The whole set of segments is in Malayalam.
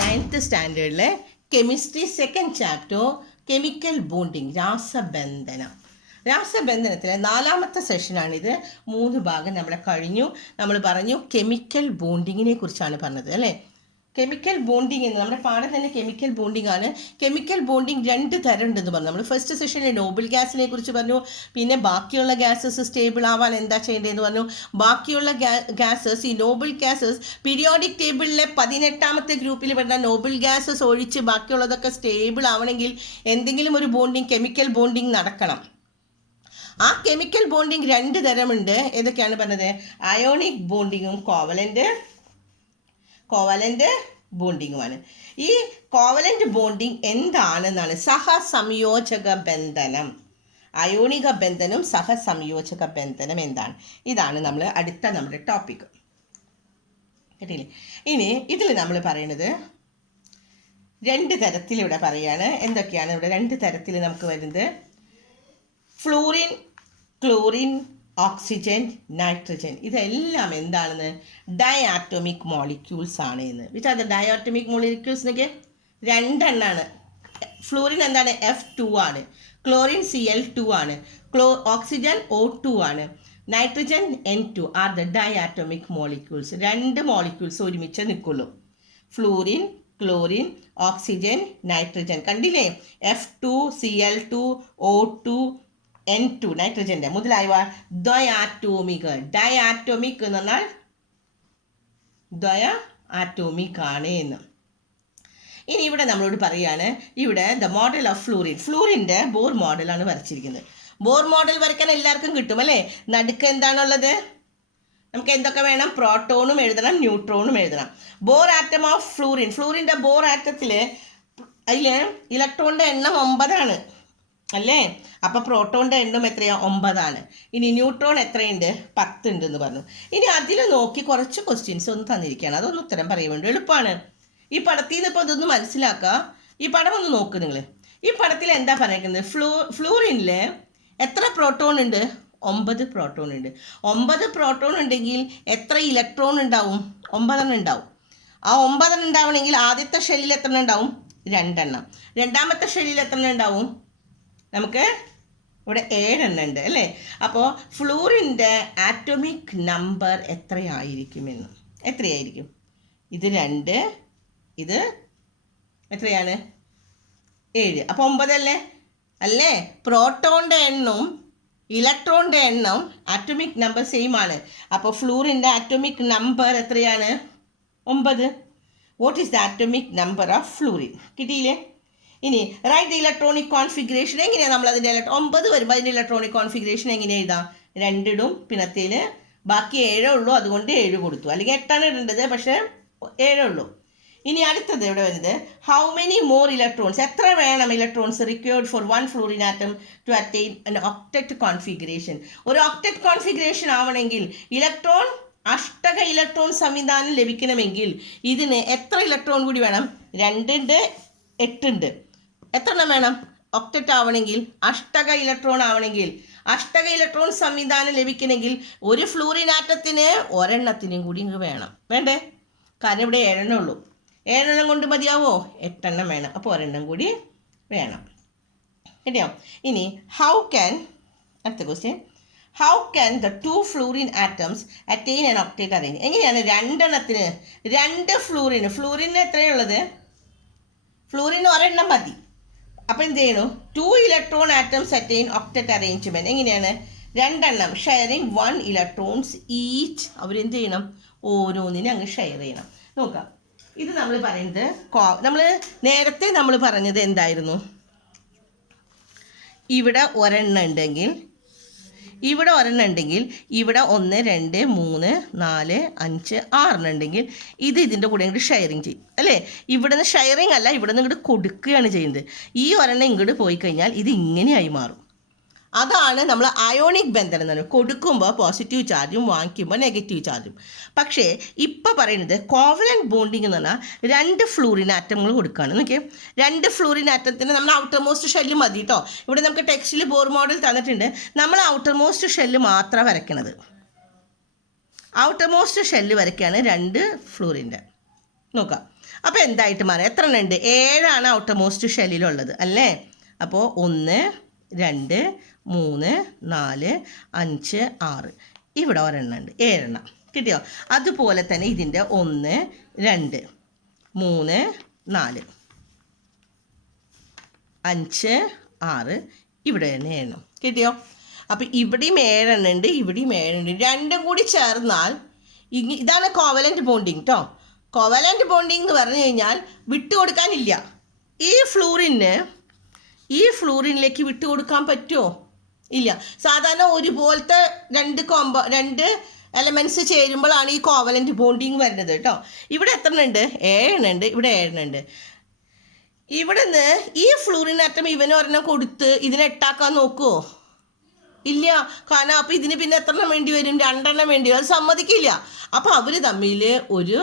9th സ്റ്റാൻഡേർഡിലെ chemistry second chapter chemical bonding രാസബന്ധനത്തിലെ 4ാമത്തെ സെഷനാണിത്. 3 ഭാഗം നമ്മളെ കഴിഞ്ഞു. നമ്മൾ പറഞ്ഞു കെമിക്കൽ ബോണ്ടിങ്ങിനെ കുറിച്ചാണ് പറഞ്ഞത് അല്ലേ. കെമിക്കൽ ബോണ്ടിങ് എന്ന് നമ്മുടെ പാഠം തന്നെ കെമിക്കൽ ബോണ്ടിങ് ആണ്. കെമിക്കൽ ബോണ്ടിങ് 2 തരം ഉണ്ടെന്ന് പറഞ്ഞു. നമ്മൾ ഫസ്റ്റ് സെഷനിൽ നോബിൾ ഗ്യാസിനെ കുറിച്ച് പറഞ്ഞു. പിന്നെ ബാക്കിയുള്ള ഗ്യാസസ് സ്റ്റേബിൾ ആവാൻ എന്താ ചെയ്യേണ്ടതെന്ന് പറഞ്ഞു. ബാക്കിയുള്ള ഗ്യാസസ്, ഈ നോബിൾ ഗ്യാസസ് പീരിയോഡിക് ടേബിളിലെ 18ാമത്തെ ഗ്രൂപ്പിൽ വരുന്ന നോബിൾ ഗ്യാസസ് ഒഴിച്ച് ബാക്കിയുള്ളതൊക്കെ സ്റ്റേബിൾ ആവണമെങ്കിൽ എന്തെങ്കിലും ഒരു ബോണ്ടിങ്, കെമിക്കൽ ബോണ്ടിങ് നടക്കണം. ആ കെമിക്കൽ ബോണ്ടിങ് 2 തരമുണ്ട്. ഏതൊക്കെയാണ് പറഞ്ഞത്? അയോണിക് ബോണ്ടിങ്ങും കോവലൻ്റ് ബോണ്ടിങ്ങുമാണ്. ഈ കോവലൻ്റ് ബോണ്ടിങ് എന്താണെന്നാണ് സഹസംയോജക ബന്ധനം. അയോണിക ബന്ധനം, സഹസംയോജക ബന്ധനം എന്താണ്? ഇതാണ് നമ്മുടെ ടോപ്പിക്. കേട്ടില്ലേ? ഇനി ഇതിൽ നമ്മൾ പറയുന്നത് 2 തരത്തിൽ ഇവിടെ പറയാണ്. എന്തൊക്കെയാണ് ഇവിടെ 2 തരത്തിൽ നമുക്ക് വരുന്നത്? Fluorine, chlorine, oxygen, nitrogen. ഇതെല്ലാം എന്താണെന്ന്? ഡയാറ്റോമിക് മോളിക്യൂൾസ് ആണ് എന്ന്. Which are the diatomic molecules എന്നൊക്കെ 2 എണ്ണാണ്. ഫ്ലൂറിൻ എന്താണ്? F2 ആണ്. ക്ലോറിൻ Cl2 ആണ്. ഓക്സിജൻ O2 ആണ്. Nitrogen N2 are the diatomic molecules. 2 molecules ഒരുമിച്ച് നിൽക്കുള്ളൂ. Fluorine, chlorine, oxygen, nitrogen. കണ്ടില്ലേ? F2, Cl2, O2, N2 നൈട്രജൻ്റെ മുതലായവ ഡയാറ്റോമിക് എന്ന് പറഞ്ഞാൽ ഡയാറ്റോമിക് ആണ് എന്ന്. ഇനി ഇവിടെ നമ്മളോട് പറയുകയാണ്, ഇവിടെ ദ മോഡൽ ഓഫ് ഫ്ലൂറിൻ്റെ ബോർ മോഡലാണ് വരച്ചിരിക്കുന്നത്. ബോർ മോഡൽ വരയ്ക്കാൻ എല്ലാവർക്കും കിട്ടും അല്ലേ. നടുക്ക് എന്താണുള്ളത്? നമുക്ക് എന്തൊക്കെ വേണം? പ്രോട്ടോണും എഴുതണം, ന്യൂട്രോണും എഴുതണം. ബോർ ആറ്റം ഓഫ് ഫ്ലൂറിൻ്റെ ബോർ ആറ്റത്തിൽ അതിൽ ഇലക്ട്രോണിൻ്റെ എണ്ണം 9 ആണ് അല്ലേ. അപ്പോൾ പ്രോട്ടോണിൻ്റെ എണ്ണം എത്രയാണ്? 9 ആണ്. ഇനി ന്യൂട്രോൺ എത്രയുണ്ട്? 10 ഉണ്ടെന്ന് പറഞ്ഞു. ഇനി അതിൽ നോക്കി കുറച്ച് ക്വസ്റ്റ്യൻസ് ഒന്ന് തന്നിരിക്കുകയാണ്. അതൊന്ന് ഉത്തരം പറയാൻ വേണ്ടി എളുപ്പമാണ്. ഈ പടത്തിൽ നിന്ന് ഇപ്പോൾ ഇതൊന്ന് മനസ്സിലാക്കുക. ഈ പടം ഒന്ന് നോക്ക് നിങ്ങൾ. ഈ പടത്തിൽ എന്താ പറയുന്നത്? ഫ്ലൂറിനിൽ എത്ര പ്രോട്ടോൺ ഉണ്ട്? 9 പ്രോട്ടോൺ ഉണ്ട്. 9 പ്രോട്ടോൺ ഉണ്ടെങ്കിൽ എത്ര ഇലക്ട്രോൺ ഉണ്ടാവും? 9 ഉണ്ടാവും. ആ 9 ഉണ്ടാവണമെങ്കിൽ ആദ്യത്തെ ഷെല്ലിൽ എത്ര ഉണ്ടാവും? 2 രണ്ടാമത്തെ ഷെല്ലിൽ എത്ര ഉണ്ടാവും? നമുക്ക് ഇവിടെ 7 ഉണ്ട് അല്ലേ. അപ്പോൾ ഫ്ലൂറിൻ്റെ ആറ്റോമിക് നമ്പർ എത്രയായിരിക്കും? ഇത് 2, ഇത് എത്രയാണ്? 7. അപ്പോൾ 9 അല്ലേ. പ്രോട്ടോണിൻ്റെ എണ്ണവും ഇലക്ട്രോണിൻ്റെ എണ്ണം ആറ്റോമിക് നമ്പർ സെയിം ആണ്. അപ്പോൾ ഫ്ലൂറിൻ്റെ ആറ്റോമിക് നമ്പർ എത്രയാണ്? 9. What is the atomic number of fluorine? കിട്ടിയില്ലേ? ഇനി റൈറ്റ് ദ ഇലക്ട്രോണിക് കോൺഫിഗറേഷൻ. എങ്ങനെയാണ് നമ്മൾ അതിൻ്റെ 9 വരുമ്പോൾ അതിൻ്റെ ഇലക്ട്രോണിക് കോൺഫിഗറേഷൻ എങ്ങനെ എഴുതാം? 2 ഇടും, പിന്നത്തേന് ബാക്കി 7 ഉള്ളൂ, അതുകൊണ്ട് 7 കൊടുത്തു. അല്ലെങ്കിൽ 8 ഇടേണ്ടത്, പക്ഷേ 7 ഉള്ളൂ. ഇനി അടുത്തത് ഇവിടെ വരുന്നത് ഹൗ മെനി മോർ ഇലക്ട്രോൺസ്, എത്ര വേണം electrons required for 1 fluorine atom to attain an octet configuration. ഒരു ഒക്ടറ്റ് കോൺഫിഗറേഷൻ ആവണമെങ്കിൽ അഷ്ടക ഇലക്ട്രോൺ സംവിധാനം ലഭിക്കണമെങ്കിൽ ഇതിന് എത്ര ഇലക്ട്രോൺ കൂടി വേണം? 2 ഉണ്ട്, 8 ഉണ്ട്. എത്ര എണ്ണം വേണം? ഒക്ടറ്റ് ആവണമെങ്കിൽ, അഷ്ടക ഇലക്ട്രോൺ ആവണമെങ്കിൽ, അഷ്ടക ഇലക്ട്രോൺ സംവിധാനം ലഭിക്കണമെങ്കിൽ ഒരു ഫ്ലൂറിൻ ആറ്റത്തിന് 1 എണ്ണത്തിനും കൂടി വേണം. വേണ്ടേ? കാരണം ഇവിടെ 7 എണ്ണം ഉള്ളൂ. 7 എണ്ണം കൊണ്ട് മതിയാവോ? 8 എണ്ണം വേണം. അപ്പോൾ 1 എണ്ണം കൂടി വേണം. കേട്ടോ? ഇനി അടുത്ത question, how can the 2 fluorine atoms attain an octet arrange? എങ്ങനെയാണ് 2 എണ്ണത്തിന് 2 ഫ്ലൂറിന് എത്രയുള്ളത്? ഫ്ലൂറിന് 1 എണ്ണം മതി. അപ്പോൾ എന്ത് ചെയ്യണം? 2 electron atoms attain octet arrangement. എങ്ങനെയാണ്? 2 എണ്ണം ഷെയറിങ് 1 ഇലക്ട്രോൺസ് ഈച്ച്. അവരെന്ത് ചെയ്യണം? ഓരോന്നിനും അങ്ങ് ഷെയർ ചെയ്യണം. നോക്കാം. ഇത് നമ്മൾ പറയുന്നത് നേരത്തെ നമ്മൾ പറഞ്ഞത് എന്തായിരുന്നു? ഇവിടെ 1 എണ്ണം ഉണ്ടെങ്കിൽ ഇവിടെ 1 എണ്ണം ഉണ്ടെങ്കിൽ ഇവിടെ 1, 2, 3, 4, 5, 6 ഉണ്ടെങ്കിൽ ഇതിൻ്റെ കൂടെ ഇങ്ങോട്ട് ഷെയറിങ് ചെയ്യും അല്ലേ. ഇവിടെ നിന്ന് ഷെയറിങ് അല്ല, ഇവിടെ നിന്ന് ഇങ്ങോട്ട് കൊടുക്കുകയാണ് ചെയ്യുന്നത്. ഈ 1 എണ്ണം ഇങ്ങോട്ട് പോയി കഴിഞ്ഞാൽ ഇത് ഇങ്ങനെയായി മാറും. അതാണ് നമ്മൾ അയോണിക് ബന്ധനം എന്ന് പറയുന്നത്. കൊടുക്കുമ്പോൾ പോസിറ്റീവ് ചാർജും വാങ്ങിക്കുമ്പോൾ നെഗറ്റീവ് ചാർജും. പക്ഷേ ഇപ്പോൾ പറയുന്നത് കോവലൻ്റ് ബോണ്ടിങ് എന്ന് പറഞ്ഞാൽ 2 ഫ്ലൂറിൻ ആറ്റങ്ങൾ കൊടുക്കുകയാണ്. നോക്കിയേ, 2 ഫ്ലൂറിൻ ആറ്റത്തിന് നമ്മൾ ഔട്ടർ മോസ്റ്റ് ഷെല്ല് മതി കേട്ടോ. ഇവിടെ നമുക്ക് ടെക്സ്റ്റിൽ ബോർ മോഡൽ തന്നിട്ടുണ്ട്. നമ്മൾ ഔട്ടർ മോസ്റ്റ് ഷെല്ല് മാത്രം വരയ്ക്കണത്. ഔട്ടർ മോസ്റ്റ് ഷെല്ല് വരയ്ക്കുകയാണ് 2 ഫ്ലൂറിൻ്റെ. നോക്കാം. അപ്പോൾ എന്തായിട്ട് മാറും? എത്ര എണ്ണം ഉണ്ട്? 7 ഔട്ടർ മോസ്റ്റ് ഷെല്ലിലുള്ളത് അല്ലേ? അപ്പോൾ 1 2 3 4 5 6 ഇവിടെ ഒരെണ്ണം ഉണ്ട്, 7 എണ്ണം കിട്ടിയോ? അതുപോലെ തന്നെ ഇതിൻ്റെ 1 2 3 4 5 6 ഇവിടെ തന്നെ 7 കിട്ടിയോ? അപ്പോൾ ഇവിടെയും 7 എണ്ണം ഉണ്ട്, ഇവിടെയും 7 ഉണ്ട്. രണ്ടും കൂടി ചേർന്നാൽ ഇതാണ് കോവലൻ്റ് ബോണ്ടിങ് കേട്ടോ. കോവലൻ്റ് ബോണ്ടിങ് എന്ന് പറഞ്ഞു കഴിഞ്ഞാൽ വിട്ടുകൊടുക്കാനില്ല. ഈ ഫ്ലൂറിനിലേക്ക് വിട്ടുകൊടുക്കാൻ പറ്റുമോ? ഇല്ല. സാധാരണ ഒരുപോലത്തെ രണ്ട് എലമെൻറ്റ്സ് ചേരുമ്പോഴാണ് ഈ കോവലൻ്റ് ബോണ്ടിങ് വരുന്നത് കേട്ടോ. ഇവിടെ എത്ര ഉണ്ട്? 7 ഉണ്ട്, ഇവിടെ 7 ഉണ്ട്. ഇവിടെ നിന്ന് ഈ ഫ്ലൂറിൻ ആറ്റം ഇവന് ഒരെണ്ണം കൊടുത്ത് ഇതിനെ 8 ആക്കാൻ നോക്കുമോ? ഇല്ല. കാരണം അപ്പോൾ ഇതിന് പിന്നെ എത്ര എണ്ണം വേണ്ടി വരും? 2 എണ്ണം വേണ്ടി വരും. അത് സമ്മതിക്കില്ല. അപ്പോൾ അവർ തമ്മിൽ ഒരു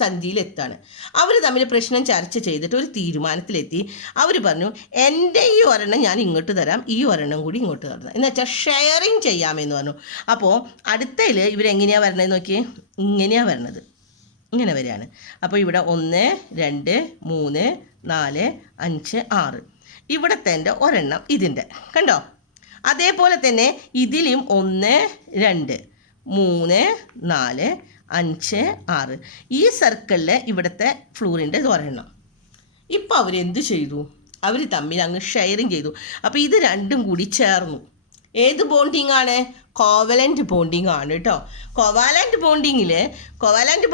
സന്ധിയിലെത്താണ്. അവർ തമ്മിൽ പ്രശ്നം ചർച്ച ചെയ്തിട്ട് ഒരു തീരുമാനത്തിലെത്തി. അവർ പറഞ്ഞു, എൻ്റെ ഈ ഒരെണ്ണം ഞാൻ ഇങ്ങോട്ട് തരാം, ഈ ഒരെണ്ണം കൂടി ഇങ്ങോട്ട് തരാം, എന്ന് വെച്ചാൽ ഷെയറിങ് ചെയ്യാമെന്ന് പറഞ്ഞു. അപ്പോൾ അടുത്തതിൽ ഇവരെങ്ങനെയാണ് വരണത് നോക്കി, ഇങ്ങനെയാണ് വരണത്, ഇങ്ങനെ വരികയാണ്. അപ്പോൾ ഇവിടെ 1 2 3 4 5 6 ഇവിടുത്തെ ഒരെണ്ണം ഇതിൻ്റെ കണ്ടോ. അതേപോലെ തന്നെ ഇതിലും 1 2 3 4 5 6 ഈ സർക്കിളിൽ ഇവിടുത്തെ ഫ്ലൂറിൻ്റെ ഒരെണ്ണം. ഇപ്പോൾ അവരെന്ത് ചെയ്തു? അവർ തമ്മിൽ അങ്ങ് ഷെയറിങ് ചെയ്തു. അപ്പോൾ ഇത് രണ്ടും കൂടി ചേർന്നു. ഏത് ബോണ്ടിങ് ആണ്? കോവലൻ്റ് ബോണ്ടിങ് ആണ് കേട്ടോ. കോവാലൻ്റ്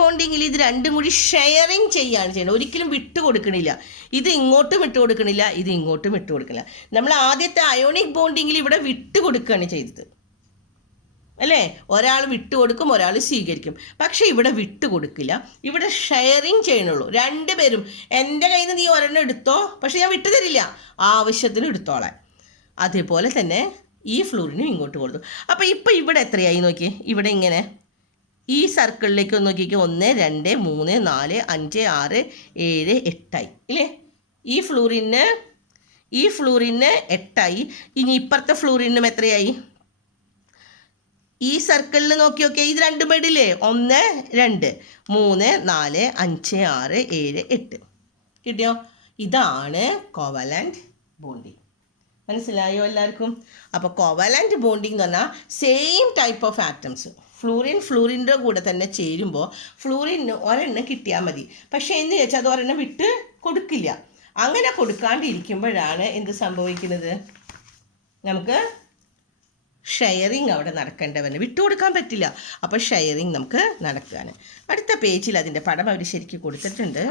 ബോണ്ടിങ്ങിൽ ഇത് രണ്ടും കൂടി ഷെയറിങ് ചെയ്യുകയാണ് ചെയ്യുന്നത്. ഒരിക്കലും വിട്ടുകൊടുക്കണില്ല. ഇത് ഇങ്ങോട്ടും വിട്ടുകൊടുക്കണില്ല, ഇത് ഇങ്ങോട്ടും വിട്ടുകൊടുക്കില്ല. നമ്മൾ ആദ്യത്തെ അയോണിക് ബോണ്ടിങ്ങിൽ ഇവിടെ വിട്ടുകൊടുക്കുകയാണ് ചെയ്തത് അല്ലേ? ഒരാൾ വിട്ടുകൊടുക്കും, ഒരാൾ സ്വീകരിക്കും. പക്ഷേ ഇവിടെ വിട്ടുകൊടുക്കില്ല, ഇവിടെ ഷെയറിങ് ചെയ്യണുള്ളൂ. രണ്ടുപേരും എൻ്റെ കയ്യിൽ നിന്ന് നീ ഒരെണ്ണം എടുത്തോ, പക്ഷെ ഞാൻ വിട്ടു തരില്ല, ആവശ്യത്തിന് എടുത്തോളാൻ. അതേപോലെ തന്നെ ഈ ഫ്ലൂറിനും ഇങ്ങോട്ട് കൊടുത്തു. അപ്പോൾ ഇപ്പോൾ ഇവിടെ എത്രയായി നോക്കി, ഇവിടെ ഇങ്ങനെ ഈ സർക്കിളിലേക്ക് ഒന്ന് നോക്കിക്കോ, 1 2 3 4 5 6 7 8 ഇല്ലേ? ഈ ഫ്ലൂറിന് 8. ഇനി ഇപ്പുറത്തെ ഫ്ലൂറിനും എത്രയായി? ഈ സർക്കിളിൽ നോക്കി നോക്കിയാൽ ഇത് രണ്ടും പെടില്ലേ? 1 2 3 4 5 6 7 8 കിട്ടിയോ? ഇതാണ് കോവലൻ്റ് ബോണ്ടിങ്. മനസ്സിലായോ എല്ലാവർക്കും? അപ്പോൾ കോവലൻ്റ് ബോണ്ടിങ് എന്ന് പറഞ്ഞാൽ സെയിം ടൈപ്പ് ഓഫ് ആറ്റംസ് ഫ്ലൂറിൻ്റെ കൂടെ തന്നെ ചേരുമ്പോൾ ഫ്ലൂറിന് ഒരെണ്ണം കിട്ടിയാൽ മതി. പക്ഷേ എന്ന് ചോദിച്ചാൽ അത് ഒരെണ്ണം വിട്ട് കൊടുക്കില്ല. അങ്ങനെ കൊടുക്കാണ്ടിരിക്കുമ്പോഴാണ് എന്ത് സംഭവിക്കുന്നത്? നമുക്ക് ഷെയറിങ് അവിടെ നടക്കേണ്ടവന് വിട്ടുകൊടുക്കാൻ പറ്റില്ല. അപ്പോൾ ഷെയറിങ് നമുക്ക് നടക്കുകയാണ്. അടുത്ത പേജിൽ അതിൻ്റെ പടം അവർ ശരിക്കും കൊടുത്തിട്ടുണ്ട്.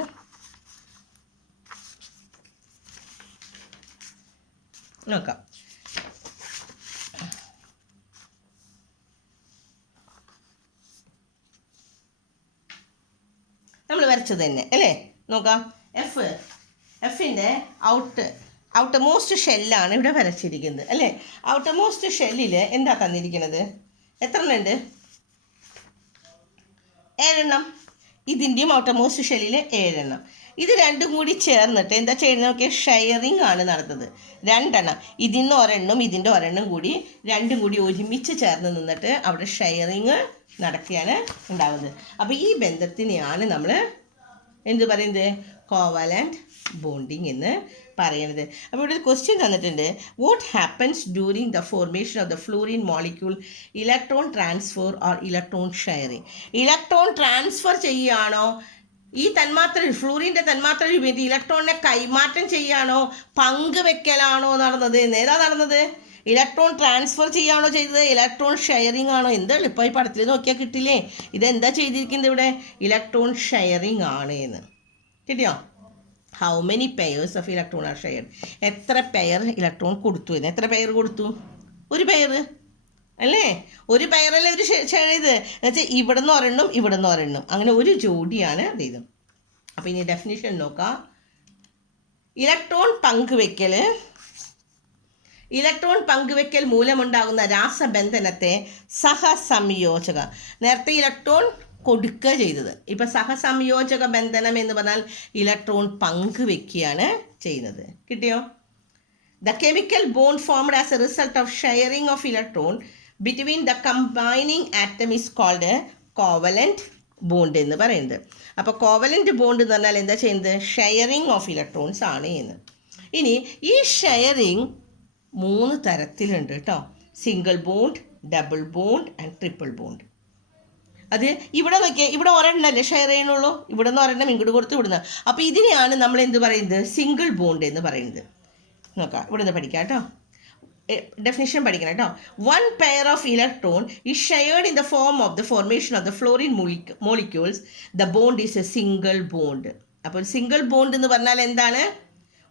നോക്കാം. നമ്മൾ വരച്ചത് തന്നെ അല്ലേ? നോക്കാം. എഫിൻ്റെ ഔട്ടർ മോസ്റ്റ് ഷെല്ലാണ് ഇവിടെ വരച്ചിരിക്കുന്നത് അല്ലേ? ഔട്ടർ മോസ്റ്റ് ഷെല്ലിൽ എന്താ തന്നിരിക്കുന്നത്? എത്ര എണ്ണം ഉണ്ട്? 7 എണ്ണം. ഇതിൻ്റെയും ഔട്ടർ മോസ്റ്റ് ഷെല്ലിൽ 7 എണ്ണം. ഇത് രണ്ടും കൂടി ചേർന്നിട്ട് എന്താ ചെയ്യുന്നത് നോക്കിയാൽ ഷെയറിങ് ആണ് നടത്തുന്നത്. 2 എണ്ണം, ഇതിന്ന് ഒരെണ്ണം ഇതിൻ്റെ ഒരെണ്ണം കൂടി രണ്ടും കൂടി ഒരുമിച്ച് ചേർന്ന് നിന്നിട്ട് അവിടെ ഷെയറിങ് നടക്കുകയാണ് ഉണ്ടാകുന്നത്. അപ്പോൾ ഈ ബന്ധത്തിനെയാണ് നമ്മൾ എന്ത് പറയുന്നത്? കോവലൻ്റ് ബോണ്ടിങ് എന്ന് പറയുന്നത്. അപ്പോൾ ഇവിടെ ഒരു ക്വസ്റ്റ്യൻ തന്നിട്ടുണ്ട്. What happens during the formation of the fluorine molecule? Electron transfer or electron sharing? Electron transfer ചെയ്യുകയാണോ? ഈ തന്മാത്ര ഫ്ലൂറിൻ്റെ തന്മാത്ര രൂപത്തിൽ ഇലക്ട്രോണിനെ കൈമാറ്റം ചെയ്യുകയാണോ, പങ്കുവെക്കലാണോ നടന്നത്? ഏതാ നടന്നത്? ഇലക്ട്രോൺ ട്രാൻസ്ഫർ ചെയ്യുകയാണോ ചെയ്തത്? ഇലക്ട്രോൺ ഷെയറിങ് ആണോ? എന്താ ഇപ്പോൾ ഈ പടത്തിൽ നോക്കിയാൽ കിട്ടില്ലേ? ഇതെന്താ ചെയ്തിരിക്കുന്നത് ഇവിടെ? ഇലക്ട്രോൺ ഷെയറിങ് ആണ് എന്ന് കിട്ടിയോ? How many pairs of electron R shared? എത്ര പെയർ ഇലക്ട്രോൺ കൊടുത്തു എന്ന്? എത്ര പെയർ കൊടുത്തു? ഒരു പെയർ അല്ലേ? ഒരു പെയറല്ലേ ഒരു ഷെയർ ചെയ്ത് എന്നുവെച്ചാൽ ഇവിടെ നിന്ന് ഒരെണ്ണം ഇവിടെ നിന്ന് ഒരെണ്ണം, അങ്ങനെ ഒരു ജോഡിയാണ് അത് ചെയ്തത്. അപ്പോൾ ഇനി ഡെഫിനിഷൻ നോക്കാം. ഇലക്ട്രോൺ പങ്കുവെക്കൽ മൂലമുണ്ടാകുന്ന രാസബന്ധനത്തെ സഹസംയോജക. നേരത്തെ ഇലക്ട്രോൺ കൊടുക്കുക ചെയ്തത്, ഇപ്പം സഹസംയോജക ബന്ധനം എന്ന് പറഞ്ഞാൽ ഇലക്ട്രോൺ പങ്കുവെക്കുകയാണ് ചെയ്യുന്നത്. കിട്ടിയോ? The chemical bond formed as a result of sharing of electron between the combining atom is called a covalent bond എന്ന് പറയുന്നത്. അപ്പോൾ കോവലൻ്റ് ബോണ്ട് എന്ന് പറഞ്ഞാൽ എന്താ ചെയ്യുന്നത്? ഷെയറിങ് ഓഫ് ഇലക്ട്രോൺസ് ആണ് എന്ന്. ഇനി ഈ ഷെയറിങ് 3 തരത്തിലുണ്ട് കേട്ടോ. Single bond, double bond and triple bond. അത് ഇവിടെ നോക്കിയാൽ ഇവിടെ ഒരെണ്ണല്ലേ ഷെയർ ചെയ്യണുള്ളൂ. ഇവിടെ നിന്ന് ഒരെണ്ണം ഇങ്ങോട്ട് കൊടുത്ത് ഇവിടുന്ന്. അപ്പോൾ ഇതിനെയാണ് നമ്മൾ എന്ത് പറയുന്നത്? സിംഗിൾ ബോണ്ട് എന്ന് പറയുന്നത്. നോക്കാം, ഇവിടെ നിന്ന് പഠിക്കാം കേട്ടോ. definition പഠിക്കണം കേട്ടോ. One pair of electron is shared in the form of the formation of the fluorine molecules. The bond is a single bond. അപ്പോൾ സിംഗിൾ ബോണ്ട് എന്ന് പറഞ്ഞാൽ എന്താണ്?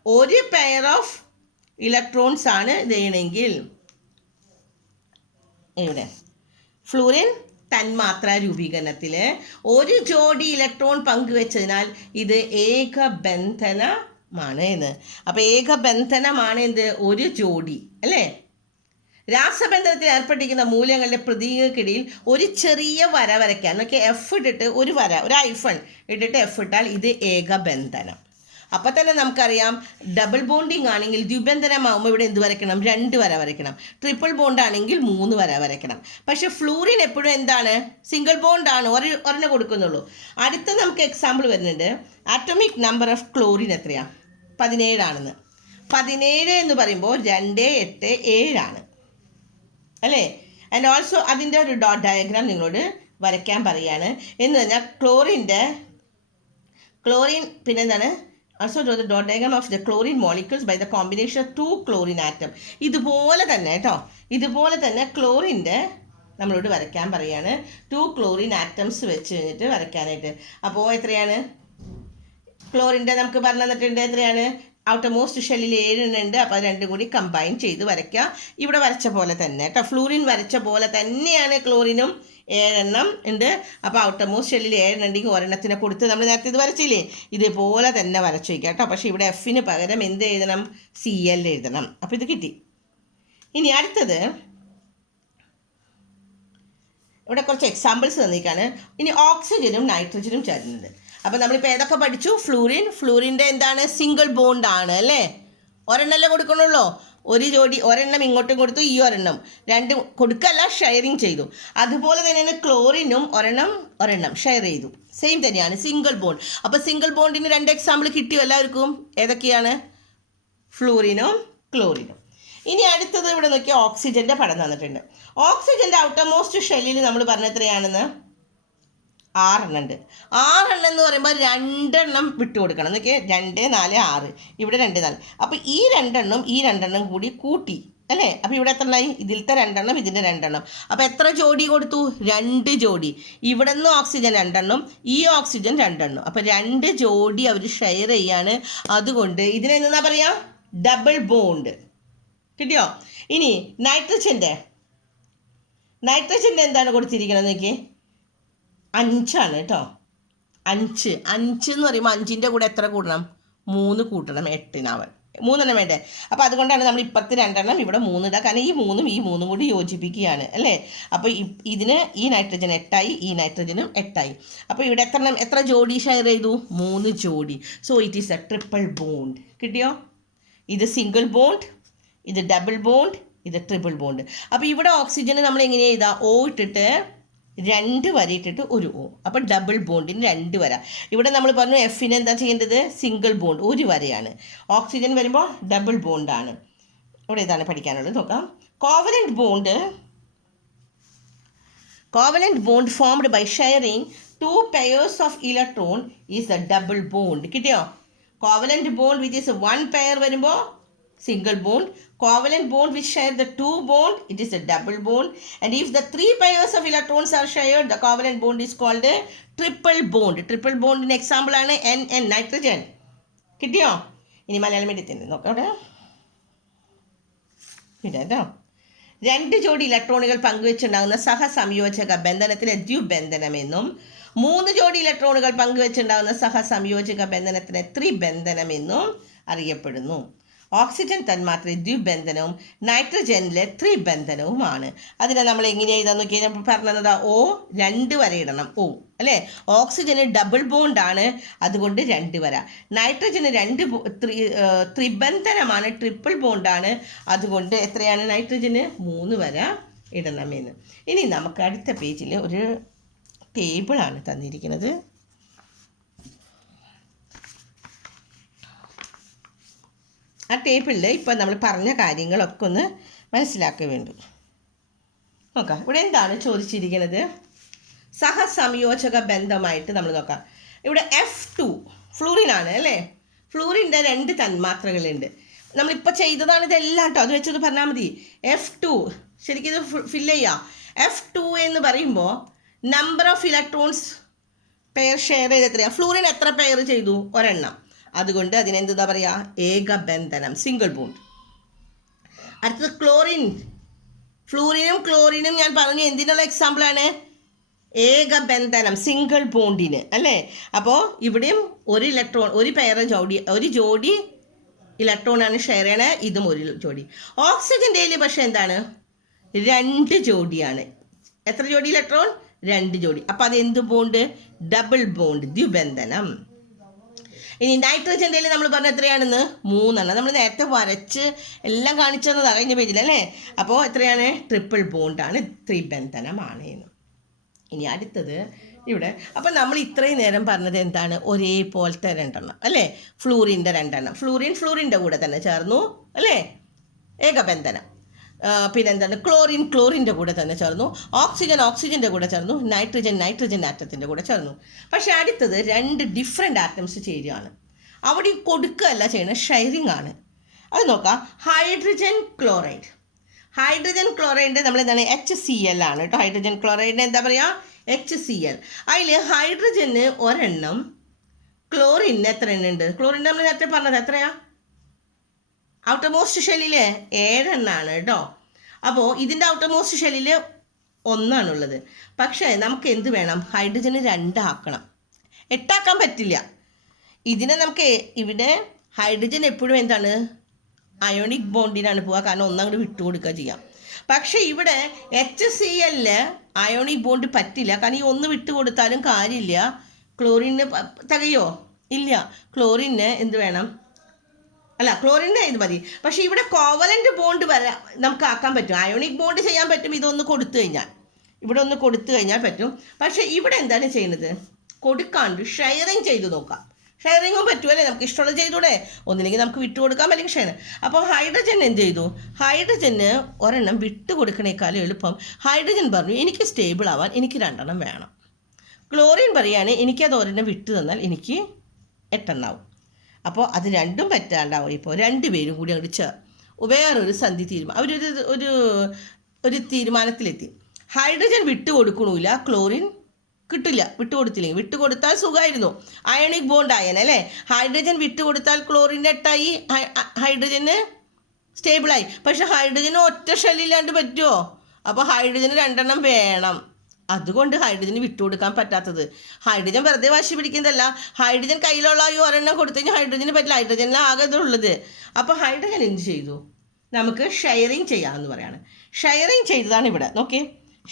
ഒരു പെയർ ഓഫ് ഇലക്ട്രോൺസ് ആണ് ചെയ്യണമെങ്കിൽ ഇവിടെ ഫ്ലൂറിൻ തന്മാത്ര രൂപീകരണത്തിൽ ഒരു ജോഡി ഇലക്ട്രോൺ പങ്കുവെച്ചതിനാൽ ഇത് ഏകബന്ധനമാണ് എന്ന്. അപ്പോൾ ഏകബന്ധനമാണ് എന്ത്? ഒരു ജോഡി അല്ലേ? രാസബന്ധനത്തിൽ ഏർപ്പെട്ടിരിക്കുന്ന മൂലകങ്ങളുടെ പ്രതീകങ്ങൾക്കിടയിൽ ഒരു ചെറിയ വര വരയ്ക്കാൻ നോക്കി, എഫ് ഇട്ടിട്ട് ഒരു വര, ഒരു ഐഫൺ ഇട്ടിട്ട് എഫ് ഇട്ടാൽ ഇത് ഏകബന്ധനം. അപ്പോൾ തന്നെ നമുക്കറിയാം ഡബിൾ ബോണ്ടിങ് ആണെങ്കിൽ ദ്വിബന്ധനമാകുമ്പോൾ ഇവിടെ എന്ത് വരയ്ക്കണം? 2 വര വരയ്ക്കണം. ട്രിപ്പിൾ ബോണ്ട് ആണെങ്കിൽ 3 വര വരയ്ക്കണം. പക്ഷേ ഫ്ലൂറിൻ എപ്പോഴും എന്താണ്? സിംഗിൾ ബോണ്ടാണ്, ഒരെണ്ണം കൊടുക്കുന്നുള്ളൂ. അടുത്ത നമുക്ക് എക്സാമ്പിൾ വരുന്നുണ്ട്. ആറ്റോമിക് നമ്പർ ഓഫ് ക്ലോറിൻ എത്രയാണ്? 17 ആണെന്ന്. 17 എന്ന് പറയുമ്പോൾ 2, 8, 7 ആണ് അല്ലേ? ആൻഡ് ഓൾസോ അതിൻ്റെ ഒരു ഡോട്ട് ഡയഗ്രാം നിങ്ങളോട് വരയ്ക്കാൻ പറയുകയാണ്. എന്ന് പറഞ്ഞാൽ ക്ലോറിൻ പിന്നെ എന്താണ്? Also draw the dot diagram of the chlorine molecules by the combination of 2 chlorine atom. ഇതുപോലെ തന്നെ കേട്ടോ, ഇതുപോലെ തന്നെ ക്ലോറിൻ്റെ നമ്മളോട് വരയ്ക്കാൻ പറയുകയാണ്. 2 chlorine atoms വെച്ച് കഴിഞ്ഞിട്ട് വരയ്ക്കാനായിട്ട്. അപ്പോൾ എത്രയാണ് ക്ലോറിൻ്റെ? നമുക്ക് പറഞ്ഞു തന്നിട്ടുണ്ട് എത്രയാണ്? ഔട്ടർ മോസ്റ്റ് ഷെല്ലിൽ 7 ഉണ്ട്. അപ്പോൾ അത് രണ്ടും കൂടി കമ്പൈൻ ചെയ്ത് വരയ്ക്കുക. ഇവിടെ വരച്ച പോലെ തന്നെ കേട്ടോ, ഫ്ലൂറിൻ വരച്ച പോലെ തന്നെയാണ് ക്ലോറിനും 7 ഉണ്ട്. അപ്പോൾ ഔട്ടർ മോസ്റ്റ് ഷെല്ലിൽ 7 ഉണ്ടെങ്കിൽ ഒരെണ്ണത്തിനെ കൊടുത്ത് നമ്മൾ നേരത്തെ ഇത് വരച്ചില്ലേ, ഇതേപോലെ തന്നെ വരച്ചു വയ്ക്കുക കേട്ടോ. പക്ഷേ ഇവിടെ എഫിന് പകരം എന്ത് എഴുതണം? CL എഴുതണം. അപ്പോൾ ഇത് കിട്ടി. ഇനി അടുത്തത് ഇവിടെ കുറച്ച് എക്സാമ്പിൾസ് തന്നിരിക്കുകയാണ്. ഇനി ഓക്സിജനും നൈട്രജനും ചേരുന്നുണ്ട്. അപ്പോൾ നമ്മളിപ്പോൾ ഏതൊക്കെ പഠിച്ചു? ഫ്ലൂറിൻ്റെ എന്താണ്? സിംഗിൾ ബോണ്ട് ആണ് അല്ലേ? ഒരെണ്ണല്ലേ കൊടുക്കണുള്ളൂ. ഒരു ജോഡി ഒരെണ്ണം ഇങ്ങോട്ടും കൊടുത്തു, ഈ ഒരെണ്ണം, 2 കൊടുക്കല്ല, ഷെയറിങ് ചെയ്തു. അതുപോലെ തന്നെയാണ് ക്ലോറിനും ഒരെണ്ണം ഷെയർ ചെയ്തു. സെയിം തന്നെയാണ് സിംഗിൾ ബോണ്ട്. അപ്പോൾ സിംഗിൾ ബോണ്ടിന് 2 എക്സാമ്പിൾ കിട്ടിയോ എല്ലാവർക്കും? ഏതൊക്കെയാണ്? ഫ്ലൂറിനും ക്ലോറിനും. ഇനി അടുത്തത് ഇവിടെ നോക്കിയാൽ ഓക്സിജൻ്റെ പടം തന്നിട്ടുണ്ട്. ഓക്സിജൻ്റെ ഔട്ടർ മോസ്റ്റ് ഷെല്ലിൽ നമ്മൾ പറഞ്ഞ എത്രയാണെന്ന്? 6 എണ്ണം ഉണ്ട്. 6 എണ്ണം എന്ന് പറയുമ്പോൾ 2 എണ്ണം വിട്ടു കൊടുക്കണം. എന്നൊക്കെ 2, 4, 6, ഇവിടെ 2, 4. അപ്പോൾ ഈ 2 എണ്ണം ഈ 2 എണ്ണം കൂടി കൂട്ടി അല്ലേ? അപ്പോൾ ഇവിടെ എത്ര ഉണ്ടായി? ഇതിലത്തെ 2 എണ്ണം, ഇതിൻ്റെ 2 എണ്ണം. അപ്പോൾ എത്ര ജോഡി കൊടുത്തു? 2 ജോഡി. ഇവിടെ നിന്ന് ഓക്സിജൻ 2 എണ്ണം, ഈ ഓക്സിജൻ 2 എണ്ണം. അപ്പോൾ 2 ജോഡി അവർ ഷെയർ ചെയ്യാണ്. അതുകൊണ്ട് ഇതിനെന്താ പറയുക? Double bond. കിട്ടിയോ? ഇനി നൈട്രജൻ്റെ എന്താണ് കൊടുത്തിരിക്കുന്നത് നോക്കി? 5 ആണ് കേട്ടോ. 5 എന്ന് പറയുമ്പോൾ 5ൻ്റെ കൂടെ എത്ര കൂടണം? 3 കൂട്ടണം. 8 3 എണ്ണം വേണ്ടേ? അപ്പോൾ അതുകൊണ്ടാണ് നമ്മൾ ഇപ്പുറത്ത് 2 എണ്ണം ഇവിടെ 3 ഇടുക. കാരണം ഈ 3 കൂടി യോജിപ്പിക്കുകയാണ് അല്ലേ? അപ്പോൾ ഇതിന് ഈ നൈട്രജൻ 8 ആയി, ഈ നൈട്രജനും 8 ആയി. അപ്പോൾ ഇവിടെ എത്ര ജോഡി ഷെയർ ചെയ്തു? 3 ജോഡി. So it is A triple bond. കിട്ടിയോ? ഇത് സിംഗിൾ ബോണ്ട്, ഇത് ഡബിൾ ബോണ്ട്, ഇത് ട്രിപ്പിൾ ബോണ്ട്. അപ്പോൾ ഇവിടെ ഓക്സിജന് നമ്മൾ എങ്ങനെയാണ് ചെയ്താൽ? O ഇട്ടിട്ട് 2 വര ഇട്ടിട്ട് ഒരു O. അപ്പോൾ ഡബിൾ ബോണ്ടിന് 2 വര. ഇവിടെ നമ്മൾ പറഞ്ഞു എഫിന് എന്താ ചെയ്യേണ്ടത്? സിംഗിൾ ബോണ്ട്, 1 വരയാണ്. ഓക്സിജൻ വരുമ്പോൾ ഡബിൾ ബോണ്ടാണ്. ഇവിടെ ഇതാണ് പഠിക്കാനുള്ളത്. നോക്കാം. Covalent bond formed by sharing 2 pairs of electron is a double bond. കിട്ടിയോ? Covalent bond which is 1 pair വരുമ്പോൾ single bond. Covalent bond which share the 2 bond, it is a double bond. And if the 3 pairs of electrons are shared, the covalent bond is called a triple bond. Triple bond in example ആണ് NN, nitrogen. കിട്ടിയോ? ഇനി മലയാളം എടുത്തിട്ടുണ്ട് നോക്കാം. കേട്ടോ, 2 ജോഡി ഇലക്ട്രോണുകൾ പങ്കുവെച്ചുണ്ടാകുന്ന സഹസംയോജക ബന്ധനത്തിന് ദ്വിബന്ധനമെന്നും 3 ജോഡി ഇലക്ട്രോണുകൾ പങ്കുവെച്ചുണ്ടാകുന്ന സഹസംയോജക ബന്ധനത്തിന് ത്രിബന്ധനമെന്നും അറിയപ്പെടുന്നു. ഓക്സിജൻ തന്മാത്ര ദ്വിബന്ധനവും നൈട്രജനിലെ ത്രിബന്ധനവുമാണ്. അതിനെ നമ്മൾ എങ്ങനെയാണ് ചെയ്താൽ നോക്കിയാൽ നമ്മൾ പറഞ്ഞത് O 2 വര ഇടണം. O അല്ലേ? ഓക്സിജന് ഡബിൾ ബോണ്ടാണ്, അതുകൊണ്ട് 2 വര. നൈട്രജന് ത്രിബന്ധനമാണ്, ട്രിപ്പിൾ ബോണ്ടാണ്, അതുകൊണ്ട് എത്രയാണ്? നൈട്രജന് 3 വര ഇടണമെന്ന്. ഇനി നമുക്ക് അടുത്ത പേജിൽ ഒരു ടേബിളാണ് തന്നിരിക്കുന്നത്. ആ ടേബിളിൽ ഇപ്പം നമ്മൾ പറഞ്ഞ കാര്യങ്ങളൊക്കെ ഒന്ന് മനസ്സിലാക്കുക വേണ്ടു. നോക്കാം ഇവിടെ എന്താണ് ചോദിച്ചിരിക്കുന്നത്. സഹസംയോജക ബന്ധമായിട്ട് നമ്മൾ നോക്കാം. ഇവിടെ F2 ഫ്ലൂറിനാണ് അല്ലേ. ഫ്ലൂറിൻ്റെ 2 തന്മാത്രകളുണ്ട്. നമ്മളിപ്പോൾ ചെയ്തതാണ് ഇതെല്ലാം കേട്ടോ, അത് വെച്ചൊന്ന് പറഞ്ഞാൽ മതി. F2 ശരിക്കും ഇത് ഫില്ല് ചെയ്യാം. F2 എന്ന് പറയുമ്പോൾ number of electrons pair share ചെയ്ത് എത്രയാണ്? ഫ്ലൂറിൻ എത്ര പെയർ ചെയ്തു? ഒരെണ്ണം. അതുകൊണ്ട് അതിനെന്താ പറയുക? ഏകബന്ധനം, സിംഗിൾ ബോണ്ട്. അടുത്തത് ക്ലോറിൻ. ഫ്ലൂറിനും ക്ലോറിനും ഞാൻ പറഞ്ഞു എന്തിനുള്ള എക്സാമ്പിളാണ്? ഏകബന്ധനം, സിംഗിൾ ബോണ്ടിന് അല്ലേ. അപ്പോൾ ഇവിടെയും ഒരു ഇലക്ട്രോൺ, ഒരു ജോഡി ഇലക്ട്രോണാണ് ഷെയർ ചെയ്യണേ. ഇതും ഒരു ജോഡി. ഓക്സിജൻ്റെ പക്ഷേ എന്താണ്? 2 ജോഡിയാണ്. എത്ര ജോഡി ഇലക്ട്രോൺ? 2 ജോഡി. അപ്പോൾ അത് എന്ത് ബോണ്ട്? Double bond, ദ്വിബന്ധനം. ഇനി നൈട്രജൻ്റെ നമ്മൾ പറഞ്ഞ എത്രയാണെന്ന്? 3 നമ്മൾ നേരത്തെ വരച്ച് എല്ലാം കാണിച്ചു തന്നതാണ് കഴിഞ്ഞ പേജിൽ അല്ലേ. അപ്പോൾ എത്രയാണ്? ട്രിപ്പിൾ ബോണ്ടാണ്, ത്രിബന്ധനമാണ് എന്ന്. ഇനി അടുത്തത് ഇവിടെ അപ്പം നമ്മൾ ഇത്രയും നേരം പറഞ്ഞത് എന്താണ്? ഒരേപോലത്തെ 2 എണ്ണം അല്ലേ. ഫ്ലൂറിൻ്റെ 2 എണ്ണം. ഫ്ലൂറിൻ്റെ കൂടെ തന്നെ ചേർന്നു അല്ലേ, ഏകബന്ധനം. പിന്നെന്താണ്? ക്ലോറിൻ്റെ കൂടെ തന്നെ ചേർന്നു. ഓക്സിജൻ്റെ കൂടെ ചേർന്നു. നൈട്രജൻ ആറ്റത്തിൻ്റെ കൂടെ ചേർന്നു. പക്ഷേ അടുത്തത് 2 ഡിഫറെൻ്റ് ആറ്റംസ് ചേരുകയാണ്. അവിടെ കൊടുക്കുകയല്ല ചെയ്യണത്, ഷെയറിങ് ആണ്. അത് നോക്കാം. ഹൈഡ്രജൻ ക്ലോറൈഡ് നമ്മൾ എന്താണ്? HCl ആണ് കേട്ടോ. ഹൈഡ്രജൻ ക്ലോറൈഡിന് എന്താ പറയുക? HCl. അതിൽ ഹൈഡ്രജന് 1 എണ്ണം, ക്ലോറിന് എത്ര എണ്ണം ഉണ്ട്? ക്ലോറിൻ നമ്മൾ നേരത്തെ പറഞ്ഞത് എത്രയാ? ഔട്ടർ മോസ്റ്റ് ഷെല്ലിൽ 7 എണ്ണമാണ് കേട്ടോ. അപ്പോൾ ഇതിൻ്റെ ഔട്ടർ മോസ്റ്റ് ഷെല്ലിൽ 1 ആണുള്ളത്. പക്ഷേ നമുക്ക് എന്ത് വേണം? ഹൈഡ്രജന് 2 ആക്കണം. 8 ആക്കാൻ പറ്റില്ല. ഇതിനെ നമുക്ക് ഇവിടെ ഹൈഡ്രജൻ എപ്പോഴും എന്താണ്? അയോണിക് ബോണ്ടിനാണ് പോവുക, കാരണം 1 അങ്ങോട്ട് വിട്ടുകൊടുക്കുക ചെയ്യാം. പക്ഷേ ഇവിടെ HCl അയോണിക് ബോണ്ട് പറ്റില്ല, കാരണം ഈ 1 വിട്ടുകൊടുത്താലും കാര്യമില്ല. ക്ലോറിന് തികയോ? ഇല്ല. ക്ലോറിന് എന്ത് വേണം? അല്ല, ക്ലോറിൻ്റെ ഇത് മതി. പക്ഷേ ഇവിടെ കോവലൻ്റ് ബോണ്ട് നമുക്ക് ആക്കാൻ പറ്റും, അയോണിക് ബോണ്ട് ചെയ്യാൻ പറ്റും. ഇതൊന്ന് കൊടുത്തു കഴിഞ്ഞാൽ, ഇവിടെ ഒന്ന് കൊടുത്തു കഴിഞ്ഞാൽ പറ്റും. പക്ഷേ ഇവിടെ എന്താണ് ചെയ്യുന്നത്? കൊടുക്കാണ്ട് ഷെയറിങ് ചെയ്ത് നോക്കാം. ഷെയറിങ്ങും പറ്റുമല്ലേ, നമുക്ക് ഇഷ്ടമുള്ളത് ചെയ്തൂടെ. ഒന്നില്ലെങ്കിൽ നമുക്ക് വിട്ടുകൊടുക്കാം, അല്ലെങ്കിൽ ഷെയർ. അപ്പോൾ ഹൈഡ്രജൻ എന്ത് ചെയ്തു? ഹൈഡ്രജന് 1 എണ്ണം വിട്ടുകൊടുക്കണേക്കാളും എളുപ്പം ഹൈഡ്രജൻ പറഞ്ഞു എനിക്ക് സ്റ്റേബിൾ ആവാൻ എനിക്ക് 2 എണ്ണം വേണം. ക്ലോറിൻ പറയുകയാണ് എനിക്കത് 1 എണ്ണം വിട്ടു തന്നാൽ എനിക്ക് 8 എണ്ണാവും. അപ്പോൾ അത് രണ്ടും പറ്റാണ്ടാവും. ഇപ്പോൾ 2 പേരും കൂടി അങ്ങോട്ട് വേറൊരു ഒരു തീരുമാനത്തിലെത്തി. ഹൈഡ്രജൻ വിട്ടുകൊടുക്കണില്ല, ക്ലോറിൻ കിട്ടില്ല. വിട്ടുകൊടുത്തില്ലെങ്കിൽ, വിട്ടുകൊടുത്താൽ സുഖമായിരുന്നു, അയണിക് ബോണ്ട് ആയനല്ലേ. ഹൈഡ്രജൻ വിട്ടുകൊടുത്താൽ ക്ലോറിൻ്റെ 8ആയി, ഹൈഡ്രജന് സ്റ്റേബിളായി. പക്ഷെ ഹൈഡ്രജന് ഒറ്റ ഷെല്ലില്ലാണ്ട് പറ്റുമോ? അപ്പോൾ ഹൈഡ്രജന് 2 എണ്ണം വേണം. അതുകൊണ്ട് ഹൈഡ്രജന് വിട്ടുകൊടുക്കാൻ പറ്റാത്തത്. ഹൈഡ്രജൻ വെറുതെ വാശി പിടിക്കുന്നതല്ല, ഹൈഡ്രജൻ കയ്യിലുള്ള ഈ 1 എണ്ണം കൊടുത്തു കഴിഞ്ഞാൽ ഹൈഡ്രജന് പറ്റില്ല, ഹൈഡ്രജനിൽ ആകെ ഇതുള്ളത്. അപ്പോൾ ഹൈഡ്രജൻ എന്ത് ചെയ്തു? നമുക്ക് ഷെയറിങ് ചെയ്യാമെന്ന് പറയാണ്. ഷെയറിങ് ചെയ്തതാണ് ഇവിടെ. നോക്കി,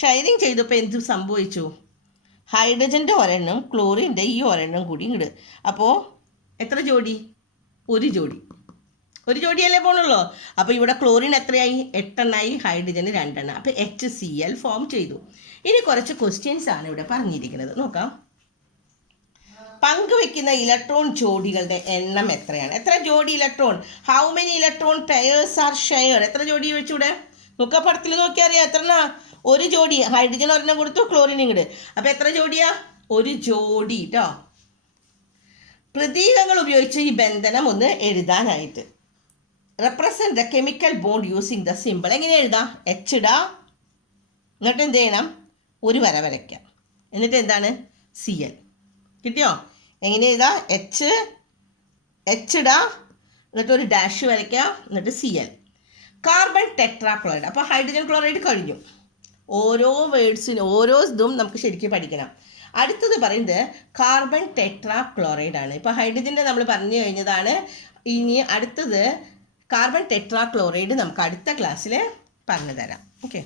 ഷെയറിങ് ചെയ്തപ്പോൾ എന്ത് സംഭവിച്ചു? ഹൈഡ്രജൻ്റെ 1 എണ്ണം, ക്ലോറിൻ്റെ ഈ 1 എണ്ണം കൂടി ഇങ്ങോട്ട്. അപ്പോൾ എത്ര ജോഡി? ഒരു ജോഡിയല്ലേ പോകണുള്ളൂ. അപ്പോൾ ഇവിടെ ക്ലോറിൻ എത്രയായി? 8 എണ്ണമായി, ഹൈഡ്രജന് 2 എണ്ണം. അപ്പോൾ HCl ഫോം ചെയ്തു. ഇനി കുറച്ച് ക്വസ്റ്റ്യൻസ് ആണ് ഇവിടെ പറഞ്ഞിരിക്കുന്നത്, നോക്കാം. പങ്കുവെക്കുന്ന ഇലക്ട്രോൺ ജോഡികളുടെ എണ്ണം എത്രയാണ്? എത്ര ജോഡി electron? How many electron pairs R shared? എത്ര ജോഡി വെച്ചൂടെ? നോക്കുക, പടത്തിൽ നോക്കിയാൽ അറിയാം എത്ര. 1 ജോഡി. ഹൈഡ്രജൻ 1 എണ്ണം കൊടുത്തു, ക്ലോറിൻ ഇങ്ങോട്ട്. അപ്പോൾ എത്ര ജോഡിയാ? 1 ജോഡി കേട്ടോ. പ്രതീകങ്ങൾ ഉപയോഗിച്ച് ഈ ബന്ധനം ഒന്ന് എഴുതാനായിട്ട്. Represent the chemical bond using the simple. എങ്ങനെ എഴുതാം? H ഇടാം, എന്നിട്ട് എന്ത് ചെയ്യണം? ഒരു വര വരയ്ക്കാം, എന്നിട്ട് എന്താണ്? Cl. കിട്ടിയോ? എങ്ങനെ എഴുതാം? H ഇടാം, എന്നിട്ട് ഒരു ഡാഷ് വരയ്ക്കാം, എന്നിട്ട് Cl. Carbon tetrachloride. അപ്പോൾ ഹൈഡ്രജൻ ക്ലോറൈഡ് കഴിഞ്ഞു. ഓരോ വേർഡ്സിനും ഓരോ ഇതും നമുക്ക് ശരിക്കും പഠിക്കണം. അടുത്തത് പറയുന്നത് കാർബൺ ടെട്രാക്ലോറൈഡ് ആണ്. ഇപ്പോൾ ഹൈഡ്രജൻ്റെ നമ്മൾ പറഞ്ഞു കഴിഞ്ഞതാണ്. ഇനി അടുത്തത് കാർബൺ ടെട്രാക്ലോറൈഡ് നമുക്ക് അടുത്ത ക്ലാസ്സിൽ പറഞ്ഞു തരാം. ഓക്കെ.